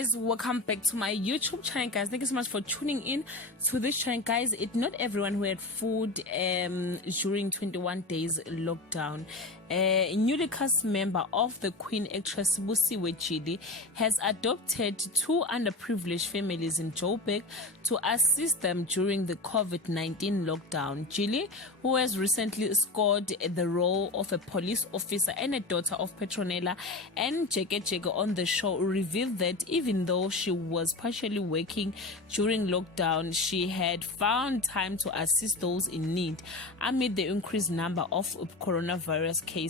guys, welcome back to my YouTube channel, guys. Thank you so much for tuning in to this channel, guys. It's not everyone who had food during 21 days lockdown. A newly cast member of the Queen actress Sibusisiwe Jili has adopted two underprivileged families in Joburg to assist them during the COVID-19 lockdown. Jili, who has recently scored the role of a police officer and a daughter of Petronella and Jeke on the show, revealed that even though she was partially working during lockdown, she had found time to assist those in need amid the increased number of coronavirus cases.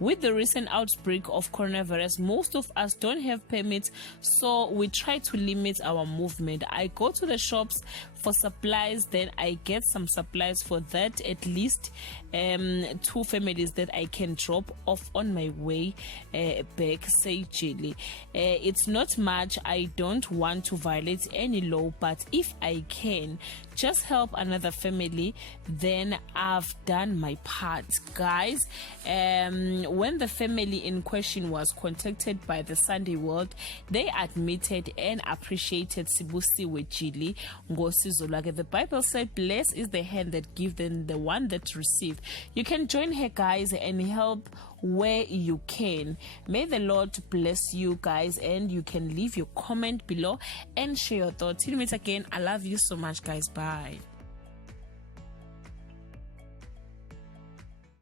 With the recent outbreak of coronavirus, most of us don't have permits, so we try to limit our movement. I go to the shops for supplies, then I get some supplies for that, at least two families that I can drop off on my way back, say Jili. It's not much. I don't want to violate any law, but if I can just help another family, then I've done my part, guys. When the family in question was contacted by the Sunday World, they admitted and appreciated Sibusisiwe Jili ngosizo lwakhe. The Bible said, blessed is the hand that gives than the one that receives. You can join her, guys, and help where you can. May the Lord bless you, guys, and you can leave your comment below and share your thoughts. Till we meet again, I love you so much, guys. Bye.